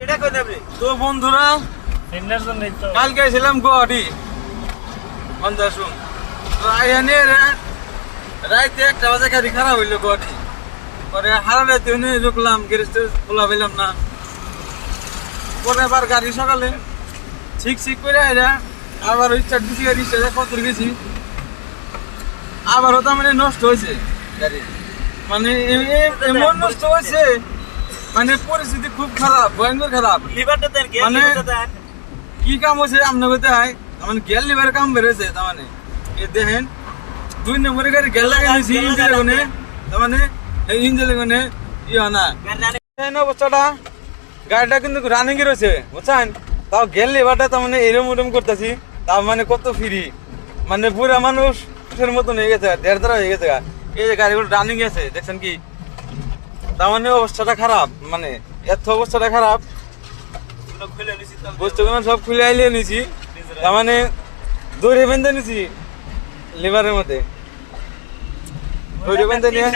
তো বন্ধুরা কালকে ছিলাম গুয়াহাটি রাইতে 1টা বাজে গাড়ি খারাপ হইলো গুয়াহাটি পরে হারা রাতে ঢুকলাম গ্যারেজটা খোলা পেলাম না পরে আবার গাড়ি সকালে ঠিক করে আবার ওই চারদিকে গাড়ি কত গেছি আবারও তার মানে নষ্ট হয়েছে গাড়ি মানে এমন নষ্ট হয়েছে মানে পরিস্থিতি খুব খারাপ ভয়ঙ্কর খারাপ মানে কি কাম হয়েছে আপনার বলতে হয় মানে গেল লিভার কাম বেরোছে তার মানে দেখেন 2 নম্বরের গাড়ি গেল লাগে নিয়েছি ইঞ্জিন লাগানে তার মানে এই ইঞ্জিন লাগানে ইয়ে না অবস্থাটা গাড়িটা কিন্তু রানিং এ রয়েছে বুঝছেন তাও গেল লিভারটা তার মানে এরম উরম করতেছি তার মানে কত ফ্রি মানে পুরা মানুষের মতন হয়ে গেছে দেড় দ্বারা হয়ে গেছে এই যে গাড়িগুলো রানিং আছে দেখছেন কি তার মানে অবস্থাটা খারাপ মানে এত অবস্থাটা খারাপ বস্তুগুলো সব খুলে আইলিয়ে নিছি তার মানে দৌড়ে বেঁধে নিছি লিভারের মধ্যে দৌড়ে বেঁধে নিয়ে